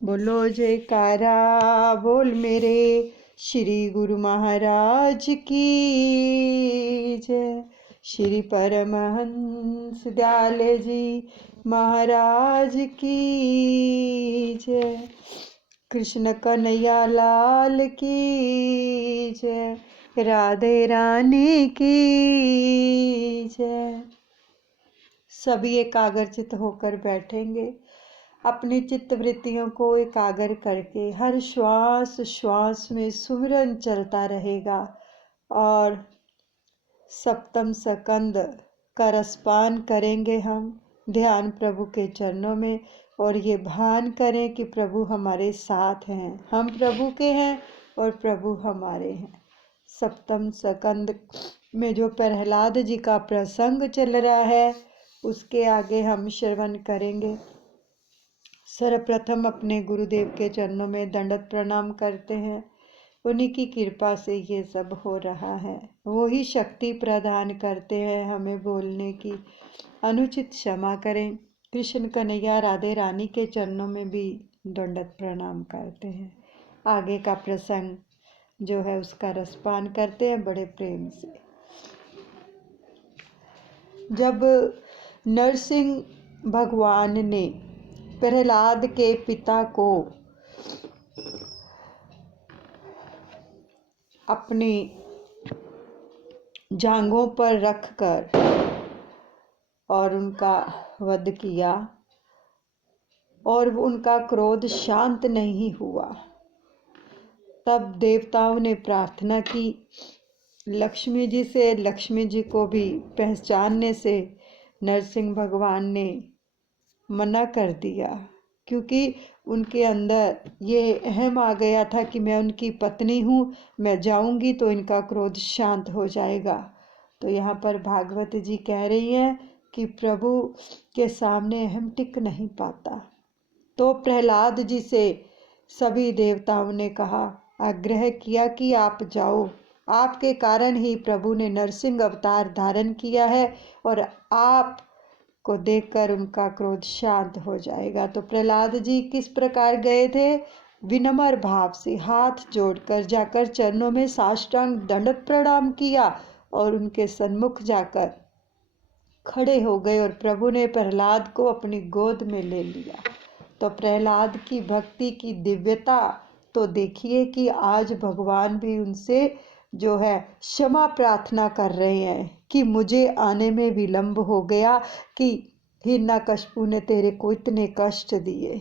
बोलो जयकारा बोल मेरे श्री गुरु महाराज की जय। श्री परमहंस दयाल जी महाराज की जय। कृष्ण कन्हैया लाल की जय। राधे रानी की जय। सभी एकाग्रचित होकर बैठेंगे। अपनी चित्त वृत्तियों को एकाग्र करके हर श्वास श्वास में सुमिरन चलता रहेगा और सप्तम स्कंद का रसपान करेंगे हम ध्यान प्रभु के चरणों में। और ये भान करें कि प्रभु हमारे साथ हैं, हम प्रभु के हैं और प्रभु हमारे हैं। सप्तम स्कंद में जो प्रहलाद जी का प्रसंग चल रहा है उसके आगे हम श्रवण करेंगे। सर्वप्रथम अपने गुरुदेव के चरणों में दंडवत प्रणाम करते हैं। उन्हीं की कृपा से ये सब हो रहा है। वो ही शक्ति प्रदान करते हैं हमें बोलने की। अनुचित क्षमा करें। कृष्ण कन्हैया राधे रानी के चरणों में भी दंडवत प्रणाम करते हैं। आगे का प्रसंग जो है उसका रसपान करते हैं बड़े प्रेम से। जब नरसिंह भगवान ने प्रहलाद के पिता को अपनी जांघों पर रखकर और उनका वध किया और उनका क्रोध शांत नहीं हुआ, तब देवताओं ने प्रार्थना की लक्ष्मी जी से। लक्ष्मी जी को भी पहचानने से नरसिंह भगवान ने मना कर दिया, क्योंकि उनके अंदर ये अहम आ गया था कि मैं उनकी पत्नी हूँ, मैं जाऊंगी तो इनका क्रोध शांत हो जाएगा। तो यहाँ पर भागवत जी कह रही हैं कि प्रभु के सामने अहम टिक नहीं पाता। तो प्रहलाद जी से सभी देवताओं ने कहा, आग्रह किया कि आप जाओ, आपके कारण ही प्रभु ने नरसिंह अवतार धारण किया है और आप को देखकर उनका क्रोध शांत हो जाएगा। तो प्रहलाद जी किस प्रकार गए थे? विनम्र भाव से हाथ जोड़कर जाकर चरणों में साष्टांग दंडवत प्रणाम किया और उनके सन्मुख जाकर खड़े हो गए और प्रभु ने प्रहलाद को अपनी गोद में ले लिया। तो प्रहलाद की भक्ति की दिव्यता तो देखिए कि आज भगवान भी उनसे जो है क्षमा प्रार्थना कर रहे हैं कि मुझे आने में विलंब हो गया, कि हिरण्यकशिपु ने तेरे को इतने कष्ट दिए।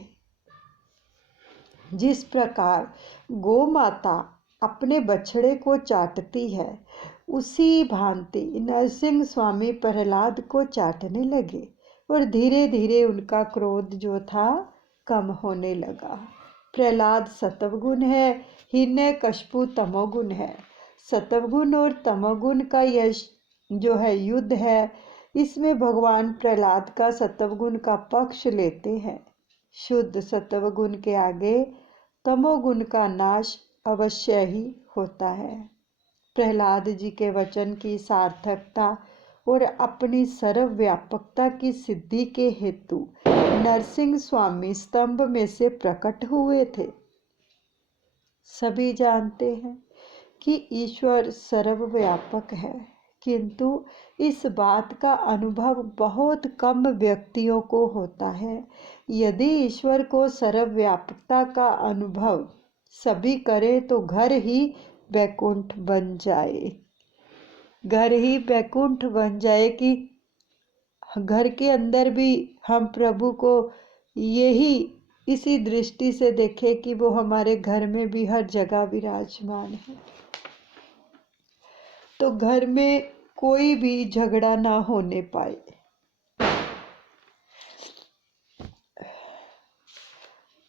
जिस प्रकार गौ माता अपने बछड़े को चाटती है, उसी भांति नरसिंह स्वामी प्रहलाद को चाटने लगे और धीरे धीरे उनका क्रोध जो था कम होने लगा। प्रहलाद सत्वगुण है, हिरण्यकशिपु तमोगुण है। सत्वगुण और तमोगुण का यह जो है युद्ध है, इसमें भगवान प्रहलाद का सत्वगुण का पक्ष लेते हैं। शुद्ध सत्वगुण के आगे तमोगुण का नाश अवश्य ही होता है। प्रहलाद जी के वचन की सार्थकता और अपनी सर्वव्यापकता की सिद्धि के हेतु नरसिंह स्वामी स्तंभ में से प्रकट हुए थे। सभी जानते हैं कि ईश्वर सर्वव्यापक है, किंतु इस बात का अनुभव बहुत कम व्यक्तियों को होता है। यदि ईश्वर को सर्वव्यापकता का अनुभव सभी करें तो घर ही वैकुंठ बन जाए। घर ही वैकुंठ बन जाए कि घर के अंदर भी हम प्रभु को यही इसी दृष्टि से देखें कि वो हमारे घर में भी हर जगह विराजमान है। तो घर में कोई भी झगड़ा ना होने पाए।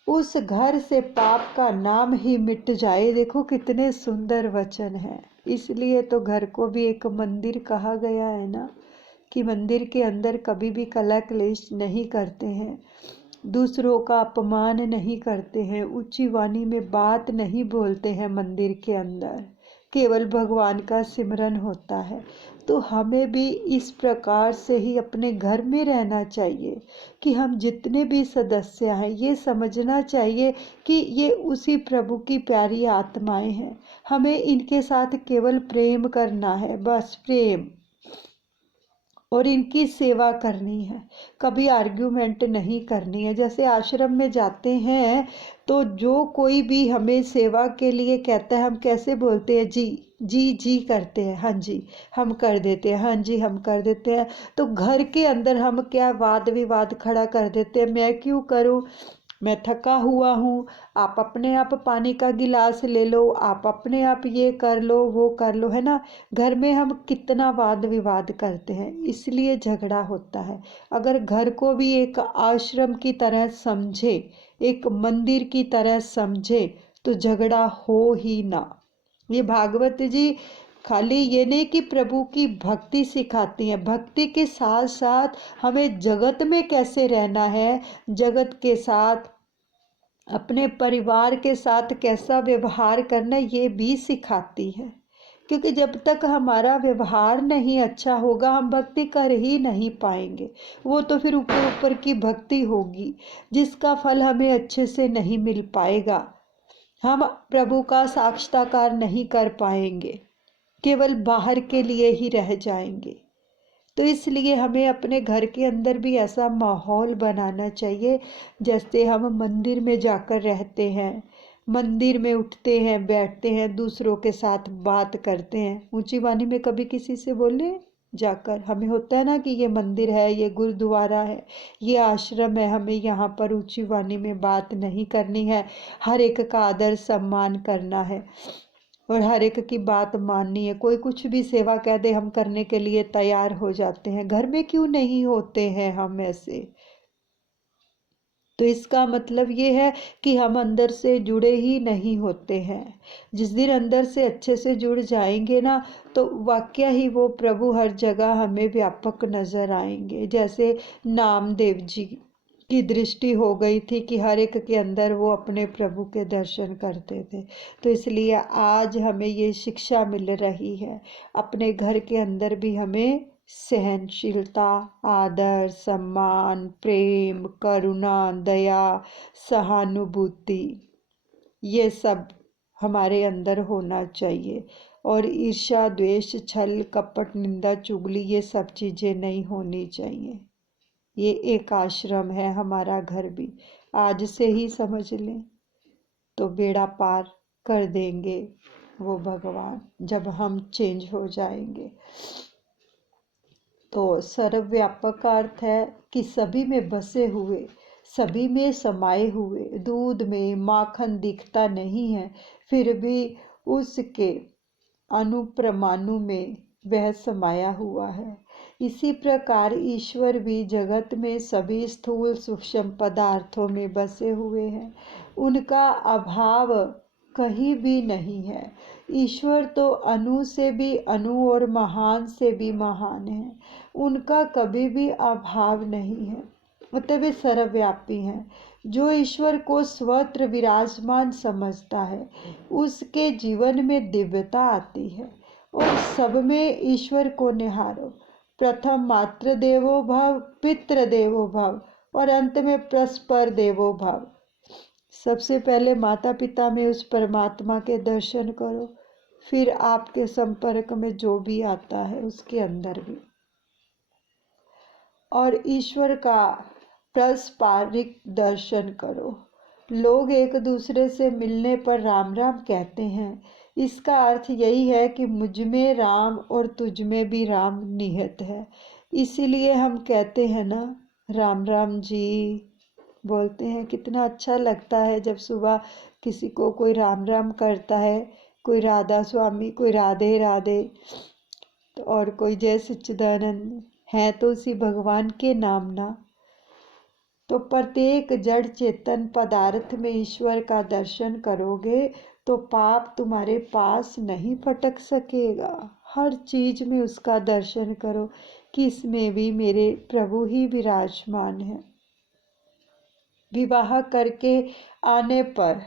उस घर से पाप का नाम ही मिट जाए। देखो कितने सुंदर वचन है। इसलिए तो घर को भी एक मंदिर कहा गया है ना, कि मंदिर के अंदर कभी भी कलह क्लेश नहीं करते हैं, दूसरों का अपमान नहीं करते हैं, ऊंची वाणी में बात नहीं बोलते हैं मंदिर के अंदर। केवल भगवान का सिमरन होता है। तो हमें भी इस प्रकार से ही अपने घर में रहना चाहिए कि हम जितने भी सदस्य हैं ये समझना चाहिए कि ये उसी प्रभु की प्यारी आत्माएं हैं। हमें इनके साथ केवल प्रेम करना है, बस प्रेम, और इनकी सेवा करनी है, कभी आर्ग्यूमेंट नहीं करनी है। जैसे आश्रम में जाते हैं तो जो कोई भी हमें सेवा के लिए कहता है, हम कैसे बोलते हैं? जी जी जी करते हैं, हाँ जी हम कर देते हैं, हाँ जी हम कर देते हैं। तो घर के अंदर हम क्या वाद विवाद खड़ा कर देते हैं, मैं क्यों करूं, मैं थका हुआ हूँ, आप अपने आप पानी का गिलास ले लो, आप अपने आप ये कर लो वो कर लो, है ना। घर में हम कितना वाद विवाद करते हैं, इसलिए झगड़ा होता है। अगर घर को भी एक आश्रम की तरह समझे, एक मंदिर की तरह समझे, तो झगड़ा हो ही ना। ये भागवत जी खाली ये नहीं कि प्रभु की भक्ति सिखाती हैं, भक्ति के साथ साथ हमें जगत में कैसे रहना है, जगत के साथ, अपने परिवार के साथ कैसा व्यवहार करना, ये भी सिखाती है। क्योंकि जब तक हमारा व्यवहार नहीं अच्छा होगा हम भक्ति कर ही नहीं पाएंगे। वो तो फिर ऊपर ऊपर की भक्ति होगी जिसका फल हमें अच्छे से नहीं मिल पाएगा। हम प्रभु का साक्षात्कार नहीं कर पाएंगे, केवल बाहर के लिए ही रह जाएंगे। तो इसलिए हमें अपने घर के अंदर भी ऐसा माहौल बनाना चाहिए जैसे हम मंदिर में जाकर रहते हैं, मंदिर में उठते हैं बैठते हैं, दूसरों के साथ बात करते हैं। ऊंची वाणी में कभी किसी से बोले जाकर, हमें होता है ना कि ये मंदिर है, ये गुरुद्वारा है, ये आश्रम है, हमें यहाँ पर ऊंची वाणी में बात नहीं करनी है, हर एक का आदर सम्मान करना है और हर एक की बात माननी है। कोई कुछ भी सेवा कह दे हम करने के लिए तैयार हो जाते हैं। घर में क्यों नहीं होते हैं हम ऐसे? तो इसका मतलब ये है कि हम अंदर से जुड़े ही नहीं होते हैं। जिस दिन अंदर से अच्छे से जुड़ जाएंगे ना, तो वाकया ही वो प्रभु हर जगह हमें व्यापक नजर आएंगे। जैसे नामदेव जी की दृष्टि हो गई थी कि हर एक के अंदर वो अपने प्रभु के दर्शन करते थे। तो इसलिए आज हमें ये शिक्षा मिल रही है, अपने घर के अंदर भी हमें सहनशीलता, आदर, सम्मान, प्रेम, करुणा, दया, सहानुभूति, ये सब हमारे अंदर होना चाहिए। और ईर्ष्या, द्वेष, छल, कपट, निंदा, चुगली, ये सब चीज़ें नहीं होनी चाहिए। ये एक आश्रम है हमारा घर भी। आज से ही समझ लें तो बेड़ा पार कर देंगे वो भगवान, जब हम चेंज हो जाएंगे। तो सर्वव्यापक का अर्थ है कि सभी में बसे हुए, सभी में समाये हुए। दूध में माखन दिखता नहीं है, फिर भी उसके अनुप्रमाणु में वह समाया हुआ है। इसी प्रकार ईश्वर भी जगत में सभी स्थूल सूक्ष्म पदार्थों में बसे हुए हैं। उनका अभाव कहीं भी नहीं है। ईश्वर तो अणु से भी अणु और महान से भी महान है। उनका कभी भी अभाव नहीं है, मतलब वे सर्वव्यापी हैं। जो ईश्वर को स्वत्र विराजमान समझता है उसके जीवन में दिव्यता आती है। और सब में ईश्वर को निहारो। प्रथम मातृ देवो भव, पितृ देवो भव, और अंत में परस्पर देवो भव। सबसे पहले माता पिता में उस परमात्मा के दर्शन करो, फिर आपके संपर्क में जो भी आता है उसके अंदर भी। और ईश्वर का पारस्परिक दर्शन करो। लोग एक दूसरे से मिलने पर राम राम कहते हैं। इसका अर्थ यही है कि मुझ में राम और तुझ में भी राम निहित है। इसीलिए हम कहते हैं ना, राम राम जी बोलते हैं। कितना अच्छा लगता है जब सुबह किसी को कोई राम राम करता है, कोई राधा स्वामी, कोई राधे राधे, और कोई जय सच्चिदानंद है तो उसी भगवान के नाम ना। तो प्रत्येक जड़ चेतन पदार्थ में ईश्वर का दर्शन करोगे तो पाप तुम्हारे पास नहीं फटक सकेगा। हर चीज में उसका दर्शन करो कि इसमें भी मेरे प्रभु ही विराजमान है। विवाह करके आने पर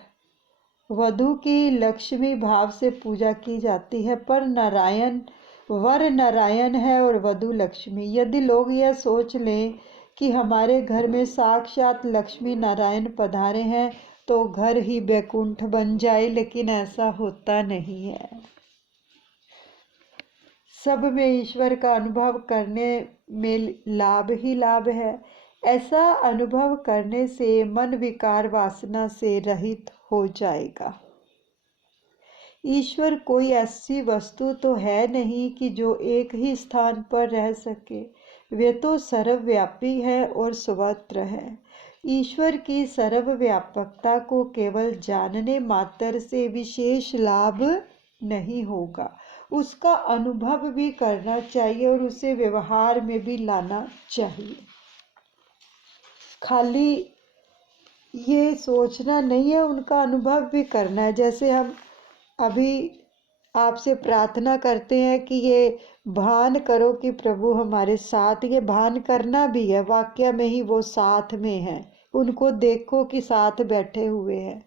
वधु की लक्ष्मी भाव से पूजा की जाती है, पर नारायण वर नारायण है और वधु लक्ष्मी। यदि लोग यह सोच लें कि हमारे घर में साक्षात लक्ष्मी नारायण पधारे हैं तो घर ही बैकुंठ बन जाए, लेकिन ऐसा होता नहीं है। सब में ईश्वर का अनुभव करने में लाभ ही लाभ है। ऐसा अनुभव करने से मन विकार वासना से रहित हो जाएगा। ईश्वर कोई ऐसी वस्तु तो है नहीं कि जो एक ही स्थान पर रह सके। वे तो सर्वव्यापी है और सर्वत्र है। ईश्वर की सर्वव्यापकता को केवल जानने मात्र से विशेष लाभ नहीं होगा, उसका अनुभव भी करना चाहिए और उसे व्यवहार में भी लाना चाहिए। खाली ये सोचना नहीं है, उनका अनुभव भी करना है। जैसे हम अभी आपसे प्रार्थना करते हैं कि ये भान करो कि प्रभु हमारे साथ, ये भान करना भी है, वाक्य में ही वो साथ में है, उनको देखो कि साथ बैठे हुए हैं,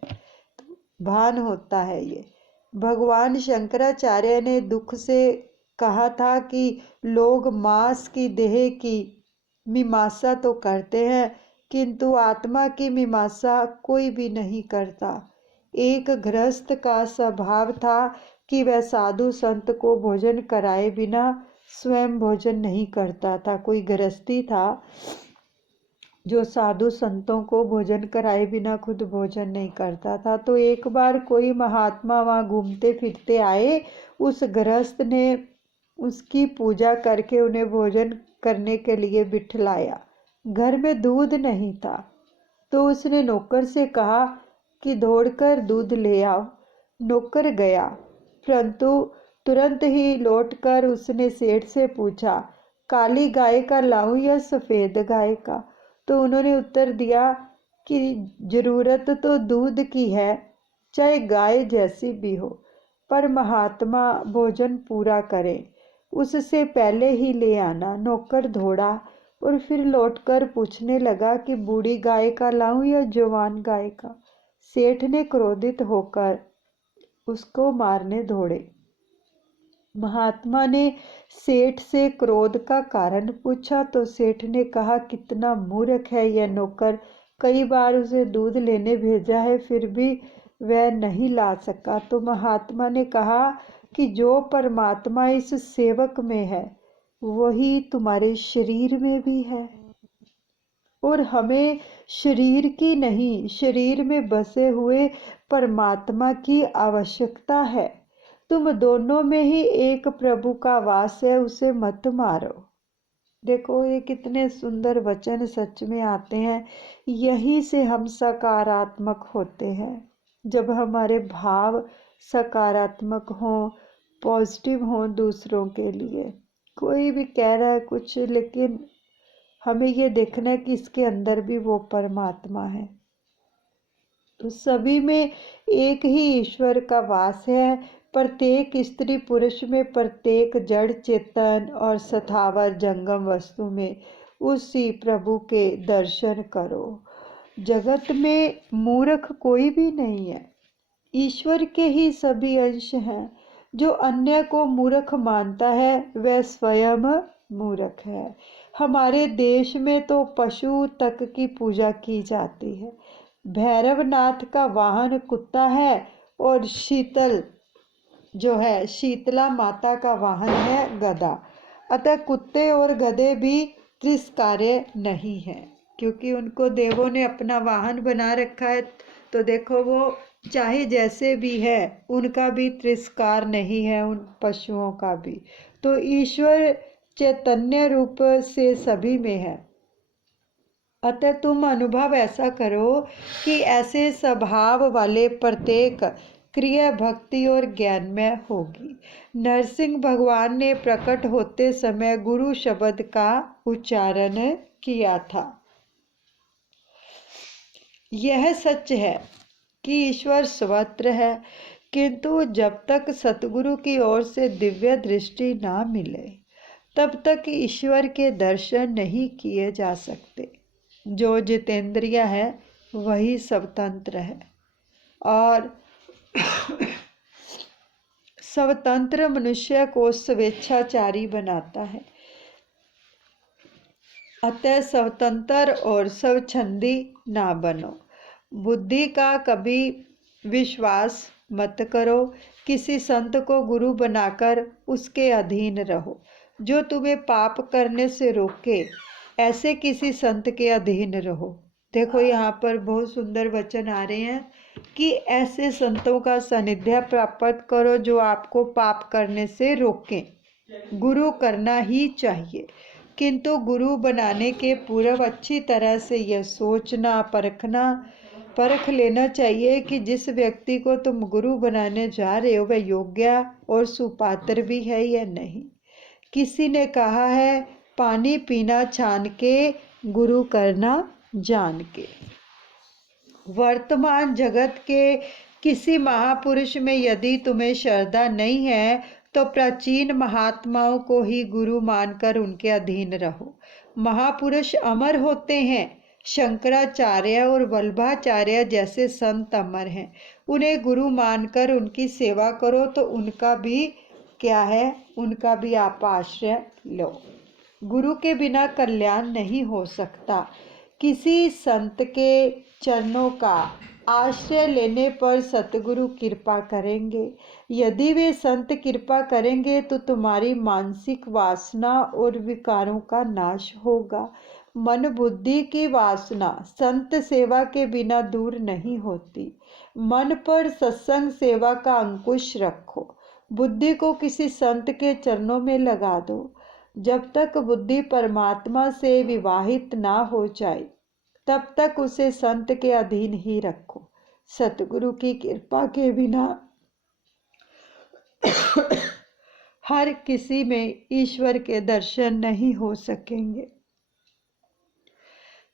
भान होता है ये। भगवान शंकराचार्य ने दुख से कहा था कि लोग मांस की देह की मीमांसा तो करते हैं किंतु आत्मा की मीमांसा कोई भी नहीं करता। एक गृहस्थ का स्वभाव था कि वह साधु संत को भोजन कराए बिना स्वयं भोजन नहीं करता था। कोई गृहस्थी था जो साधु संतों को भोजन कराए बिना खुद भोजन नहीं करता था। तो एक बार कोई महात्मा वहाँ घूमते फिरते आए, उस गृहस्थ ने उसकी पूजा करके उन्हें भोजन करने के लिए बिठलाया। घर में दूध नहीं था तो उसने नौकर से कहा कि दौड़कर दूध ले आओ। नौकर गया, परंतु तुरंत ही लौटकर उसने सेठ से पूछा, काली गाय का लाऊं या सफ़ेद गाय का? तो उन्होंने उत्तर दिया कि जरूरत तो दूध की है, चाहे गाय जैसी भी हो, पर महात्मा भोजन पूरा करें, उससे पहले ही ले आना। नौकर दौड़ा और फिर लौटकर पूछने लगा कि बूढ़ी गाय का लाऊं या जवान गाय का? सेठ ने क्रोधित होकर उसको मारने दौड़े। महात्मा ने सेठ से क्रोध का कारण पूछा तो सेठ ने कहा, कितना मूर्ख है यह नौकर, कई बार उसे दूध लेने भेजा है फिर भी वह नहीं ला सका। तो महात्मा ने कहा कि जो परमात्मा इस सेवक में है वही तुम्हारे शरीर में भी है, और हमें शरीर की नहीं, शरीर में बसे हुए परमात्मा की आवश्यकता है। तुम दोनों में ही एक प्रभु का वास है, उसे मत मारो। देखो ये कितने सुंदर वचन सच में आते हैं। यही से हम सकारात्मक होते हैं। जब हमारे भाव सकारात्मक हों, पॉजिटिव हों दूसरों के लिए। कोई भी कह रहा है कुछ, लेकिन हमें ये देखना है कि इसके अंदर भी वो परमात्मा है। तो सभी में एक ही ईश्वर का वास है। प्रत्येक स्त्री पुरुष में, प्रत्येक जड़ चेतन और स्थावर जंगम वस्तु में उसी प्रभु के दर्शन करो। जगत में मूर्ख कोई भी नहीं है, ईश्वर के ही सभी अंश हैं। जो अन्य को मूर्ख मानता है वह स्वयं मूर्ख है। हमारे देश में तो पशु तक की पूजा की जाती है। भैरवनाथ का वाहन कुत्ता है और शीतला माता का वाहन है गधा। अतः कुत्ते और गधे भी तिरस्कार्य नहीं है, क्योंकि उनको देवों ने अपना वाहन बना रखा है। तो देखो वो चाहे जैसे भी है, उनका भी तिरस्कार नहीं है, उन पशुओं का भी। तो ईश्वर चैतन्य रूप से सभी में है। अतः तुम अनुभव ऐसा करो कि ऐसे स्वभाव वाले प्रत्येक क्रिया भक्ति और ज्ञान में होगी। नरसिंह भगवान ने प्रकट होते समय गुरु शब्द का उच्चारण किया था। यह सच है कि ईश्वर सर्वत्र है, किंतु जब तक सतगुरु की ओर से दिव्य दृष्टि ना मिले तब तक ईश्वर के दर्शन नहीं किए जा सकते। जो जितेंद्रिय है वही स्वतंत्र है, और स्वतंत्र मनुष्य को स्वेच्छाचारी बनाता है। अतः स्वतंत्र और स्वच्छंदी ना बनो। बुद्धि का कभी विश्वास मत करो। किसी संत को गुरु बनाकर उसके अधीन रहो। जो तुम्हें पाप करने से रोके, ऐसे किसी संत के अधीन रहो। देखो यहाँ पर बहुत सुंदर वचन आ रहे हैं कि ऐसे संतों का सानिध्य प्राप्त करो जो आपको पाप करने से रोकें। गुरु करना ही चाहिए, किंतु गुरु बनाने के पूर्व अच्छी तरह से यह सोचना परख लेना चाहिए कि जिस व्यक्ति को तुम गुरु बनाने जा रहे हो वह योग्य और सुपात्र भी है या नहीं। किसी ने कहा है, पानी पीना छान के, गुरु करना जान के। वर्तमान जगत के किसी महापुरुष में यदि तुम्हें श्रद्धा नहीं है तो प्राचीन महात्माओं को ही गुरु मानकर उनके अधीन रहो। महापुरुष अमर होते हैं। शंकराचार्य और वल्लभाचार्य जैसे संत अमर हैं। उन्हें गुरु मानकर उनकी सेवा करो तो उनका भी क्या है, उनका भी आप आश्रय लो। गुरु के बिना कल्याण नहीं हो सकता। किसी संत के चरणों का आश्रय लेने पर सतगुरु कृपा करेंगे। यदि वे संत कृपा करेंगे तो तुम्हारी मानसिक वासना और विकारों का नाश होगा। मन बुद्धि की वासना संत सेवा के बिना दूर नहीं होती। मन पर सत्संग सेवा का अंकुश रखो। बुद्धि को किसी संत के चरणों में लगा दो। जब तक बुद्धि परमात्मा से विवाहित ना हो जाए तब तक उसे संत के अधीन ही रखो। सतगुरु की कृपा के बिना हर किसी में ईश्वर के दर्शन नहीं हो सकेंगे।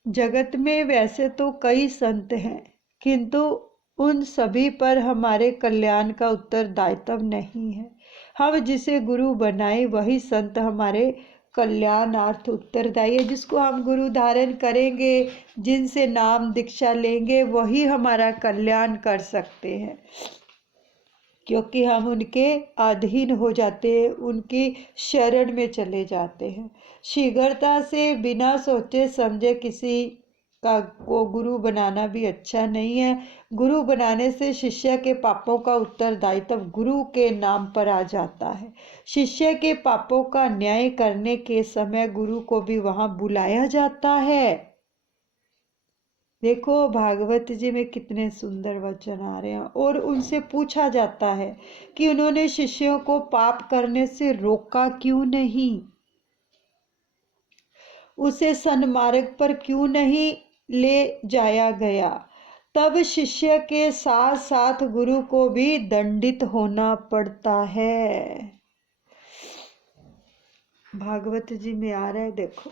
जगत में वैसे तो कई संत हैं, किंतु उन सभी पर हमारे कल्याण का उत्तरदायित्व नहीं है। हम जिसे गुरु बनाए वही संत हमारे कल्याणार्थ उत्तरदायी है। जिसको हम गुरु धारण करेंगे, जिनसे नाम दीक्षा लेंगे, वही हमारा कल्याण कर सकते हैं, क्योंकि हम उनके अधीन हो जाते हैं, उनकी शरण में चले जाते हैं। शीघ्रता से बिना सोचे समझे किसी को गुरु बनाना भी अच्छा नहीं है। गुरु बनाने से शिष्य के पापों का उत्तरदायित्व गुरु के नाम पर आ जाता है। शिष्य के पापों का न्याय करने के समय गुरु को भी वहां बुलाया जाता है। देखो भागवत जी में कितने सुंदर वचन आ रहे हैं। और उनसे पूछा जाता है कि उन्होंने शिष्यों को पाप करने से रोका क्यों नहीं, उसे सन्मार्ग पर क्यों नहीं ले जाया गया। तब शिष्य के साथ साथ गुरु को भी दंडित होना पड़ता है। भागवत जी में आ रहा है, देखो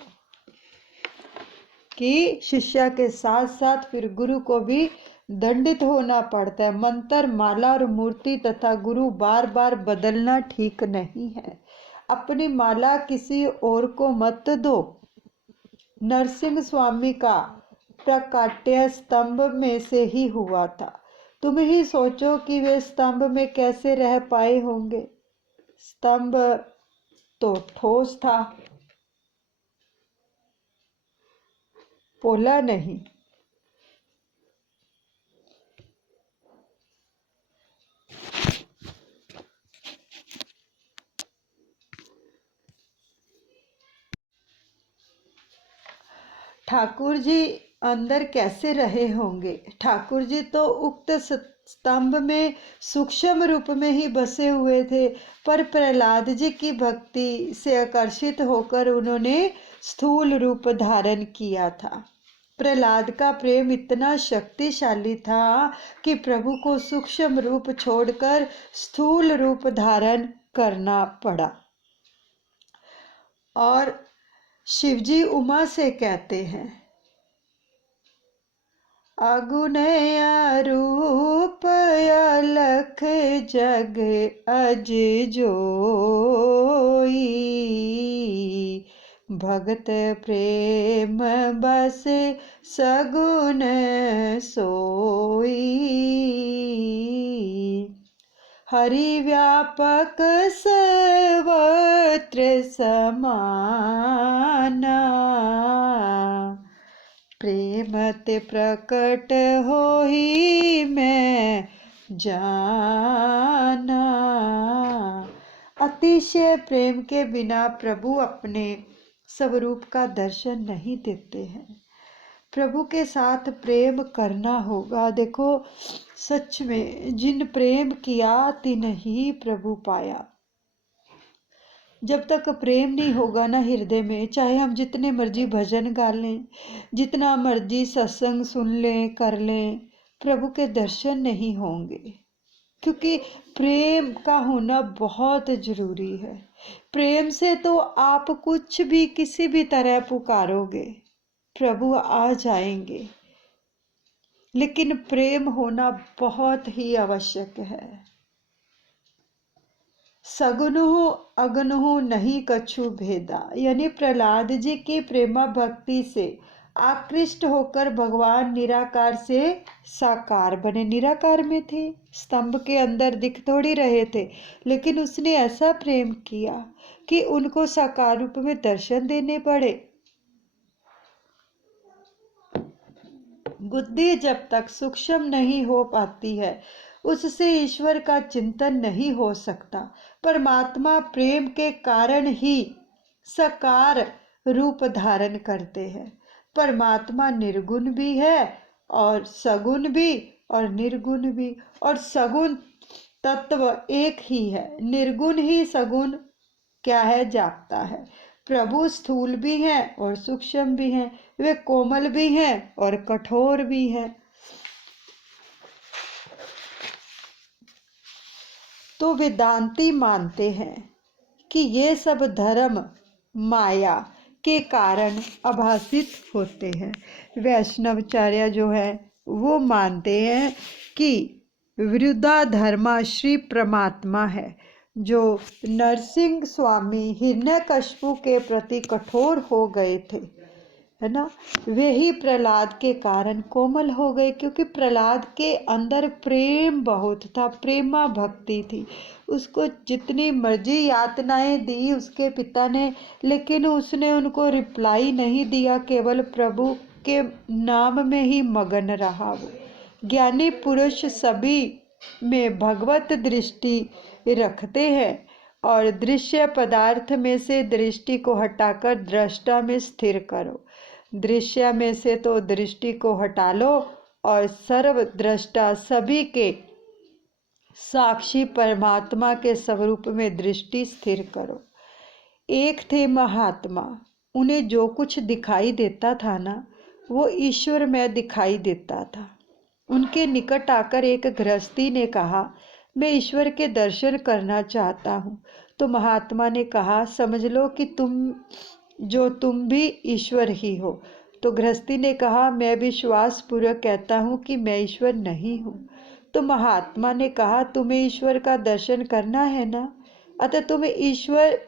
कि शिष्य के साथ साथ फिर गुरु को भी दंडित होना पड़ता है। मंत्र, माला और मूर्ति तथा गुरु बार बार बदलना ठीक नहीं है। अपनी माला किसी और को मत दो। नरसिंह स्वामी का प्राकट्य स्तंभ में से ही हुआ था। तुम ही सोचो कि वे स्तंभ में कैसे रह पाए होंगे। स्तंभ तो ठोस था, पोला नहीं। ठाकुर जी अंदर कैसे रहे होंगे। ठाकुर जी तो उक्त स्तंभ में सूक्ष्म रूप में ही बसे हुए थे, पर प्रहलाद जी की भक्ति से आकर्षित होकर उन्होंने स्थूल रूप धारण किया था। प्रहलाद का प्रेम इतना शक्तिशाली था कि प्रभु को सूक्ष्म रूप छोड़कर स्थूल रूप धारण करना पड़ा। और शिवजी उमा से कहते हैं, अगुण रूप अलख जग अज जोई, भगत प्रेम बस सगुण सोई। हरि व्यापक सर्वत्र समाना, प्रेमते प्रकट होई मैं जाना। अतिशय प्रेम के बिना प्रभु अपने स्वरूप का दर्शन नहीं देते हैं। प्रभु के साथ प्रेम करना होगा। देखो, सच में जिन प्रेम किया तिन ही प्रभु पाया। जब तक प्रेम नहीं होगा ना हृदय में, चाहे हम जितने मर्जी भजन गा लें, जितना मर्जी सत्संग सुन लें, कर लें, प्रभु के दर्शन नहीं होंगे। क्योंकि प्रेम का होना बहुत जरूरी है। प्रेम से तो आप कुछ भी किसी भी तरह पुकारोगे, प्रभु आ जाएंगे। लेकिन प्रेम होना बहुत ही आवश्यक है। सगुनहु अगुनहु नहीं कछु भेदा, यानी प्रहलाद जी की प्रेमा भक्ति से आकृष्ट होकर भगवान निराकार से साकार बने। निराकार में थे, स्तंभ के अंदर दिख थोड़ी रहे थे, लेकिन उसने ऐसा प्रेम किया कि उनको साकार रूप में दर्शन देने पड़े। बुद्धि जब तक सूक्ष्म नहीं हो पाती है, उससे ईश्वर का चिंतन नहीं हो सकता। परमात्मा प्रेम के कारण ही साकार रूप धारण करते हैं। परमात्मा निर्गुण भी है और सगुण भी और निर्गुण भी, और सगुण तत्व एक ही है। निर्गुण ही सगुण क्या है जापता है। प्रभु स्थूल भी हैं और सूक्ष्म भी हैं, वे कोमल भी हैं और कठोर भी हैं। तो वेदांती मानते हैं कि ये सब धर्म माया के कारण आभासित होते हैं। वैष्णवाचार्य जो है वो मानते हैं कि विरुद्धा धर्मा श्री परमात्मा है। जो नरसिंह स्वामी हिरण्यकश्यप के प्रति कठोर हो गए थे, है ना, वे ही प्रहलाद के कारण कोमल हो गए। क्योंकि प्रहलाद के अंदर प्रेम बहुत था, प्रेमा भक्ति थी। उसको जितनी मर्जी यातनाएं दी उसके पिता ने, लेकिन उसने उनको रिप्लाई नहीं दिया, केवल प्रभु के नाम में ही मगन रहा वो। ज्ञानी पुरुष सभी में भगवत दृष्टि रखते हैं और दृश्य पदार्थ में से दृष्टि को हटाकर दृष्टा में स्थिर करो। दृश्य में से तो दृष्टि को हटा लो और सर्व दृष्टा सभी के साक्षी परमात्मा के स्वरूप में दृष्टि स्थिर करो। एक थे महात्मा, उन्हें जो कुछ दिखाई देता था ना, वो ईश्वर में दिखाई देता था। उनके निकट आकर एक गृहस्थी ने कहा, मैं ईश्वर के दर्शन करना चाहता हूँ। तो महात्मा ने कहा, समझ लो कि तुम भी ईश्वर ही हो। तो गृहस्थी ने कहा, मैं विश्वास पूर्वक कहता हूँ कि मैं ईश्वर नहीं हूँ। तो महात्मा ने कहा, तुम्हें ईश्वर का दर्शन करना है ना, अतः तुम ईश्वर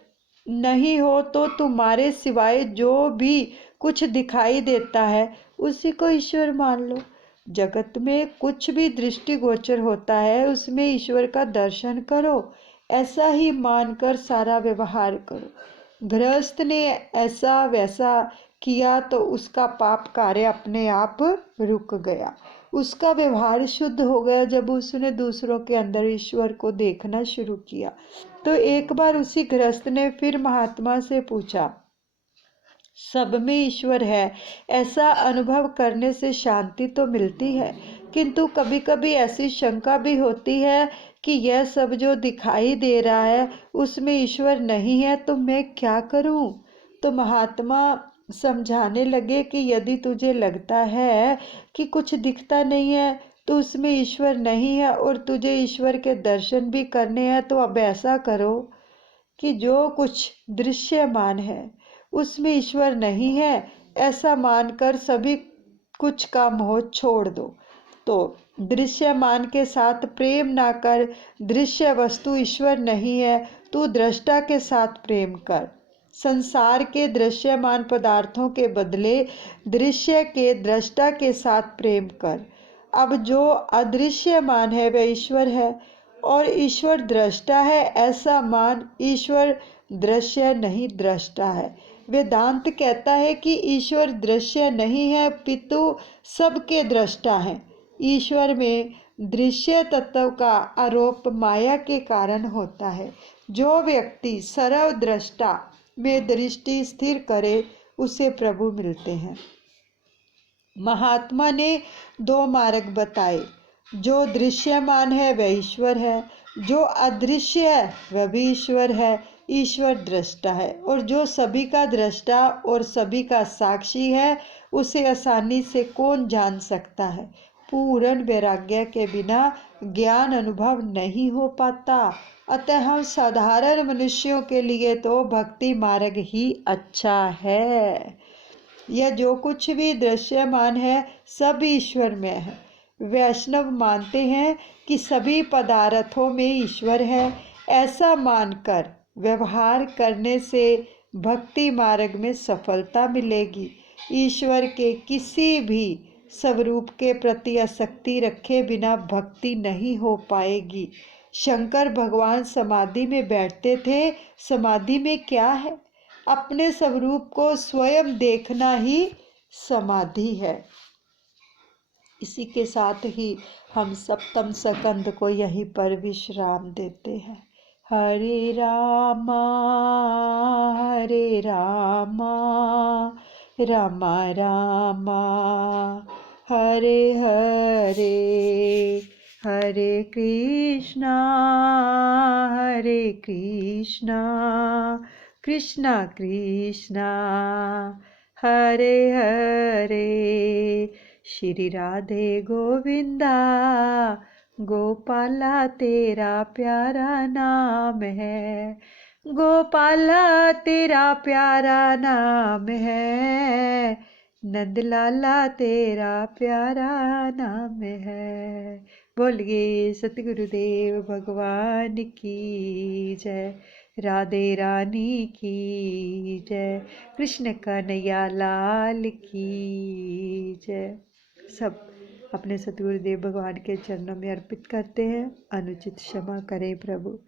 नहीं हो तो तुम्हारे सिवाय जो भी कुछ दिखाई देता है उसी को ईश्वर मान लो। जगत में कुछ भी दृष्टिगोचर होता है उसमें ईश्वर का दर्शन करो, ऐसा ही मानकर सारा व्यवहार करो। गृहस्थ ने ऐसा वैसा किया तो उसका पाप कार्य अपने आप रुक गया। उसका व्यवहार शुद्ध हो गया जब उसने दूसरों के अंदर ईश्वर को देखना शुरू किया। तो एक बार उसी गृहस्थ ने फिर महात्मा से पूछा, सब में ईश्वर है, ऐसा अनुभव करने से शांति तो मिलती है, किंतु कभी कभी ऐसी शंका भी होती है कि यह सब जो दिखाई दे रहा है उसमें ईश्वर नहीं है, तो मैं क्या करूं? तो महात्मा समझाने लगे कि यदि तुझे लगता है कि कुछ दिखता नहीं है तो उसमें ईश्वर नहीं है और तुझे ईश्वर के दर्शन भी करने हैं, तो अब ऐसा करो कि जो कुछ दृश्यमान है उसमें ईश्वर नहीं है, ऐसा मानकर सभी कुछ का मोह छोड़ दो। तो दृश्यमान के साथ प्रेम ना कर, दृश्य वस्तु ईश्वर नहीं है, तू दृष्टा के साथ प्रेम कर। संसार के दृश्यमान पदार्थों के बदले दृश्य के दृष्टा के साथ प्रेम कर। अब जो अदृश्यमान है वह ईश्वर है और ईश्वर दृष्टा है ऐसा मान ईश्वर दृश्य नहीं दृष्टा है। वेदांत कहता है कि ईश्वर दृश्य नहीं है पितु सबके दृष्टा हैं। ईश्वर में दृश्य तत्व का आरोप माया के कारण होता है। जो व्यक्ति सर्व दृष्टा में दृष्टि स्थिर करे उसे प्रभु मिलते हैं। महात्मा ने दो मार्ग बताए, जो दृश्यमान है वह ईश्वर है, जो अदृश्य है वह भी ईश्वर है। ईश्वर दृष्टा है और जो सभी का दृष्टा और सभी का साक्षी है उसे आसानी से कौन जान सकता है। पूर्ण वैराग्य के बिना ज्ञान अनुभव नहीं हो पाता। अतः हम साधारण मनुष्यों के लिए तो भक्ति मार्ग ही अच्छा है। यह जो कुछ भी दृश्यमान है सब ईश्वर में है। वैष्णव मानते हैं कि सभी पदार्थों में ईश्वर है। ऐसा मानकर व्यवहार करने से भक्ति मार्ग में सफलता मिलेगी। ईश्वर के किसी भी स्वरूप के प्रति आसक्ति रखे बिना भक्ति नहीं हो पाएगी। शंकर भगवान समाधि में बैठते थे। समाधि में क्या है? अपने स्वरूप को स्वयं देखना ही समाधि है। इसी के साथ ही हम सप्तम स्कंद को यहीं पर विश्राम देते हैं। हरे रामा रामा रामा हरे हरे, हरे कृष्णा कृष्णा कृष्णा हरे हरे। श्री राधे गोविंदा गोपाला तेरा प्यारा नाम है, गोपाला तेरा प्यारा नाम है, नंदलाला तेरा प्यारा नाम है। बोलिए सतगुरुदेव भगवान की जय, राधे रानी की जय, कृष्ण कन्हैया लाल की जय। सब अपने सतगुरुदेव भगवान के चरणों में अर्पित करते हैं। अनुचित क्षमा करें प्रभु।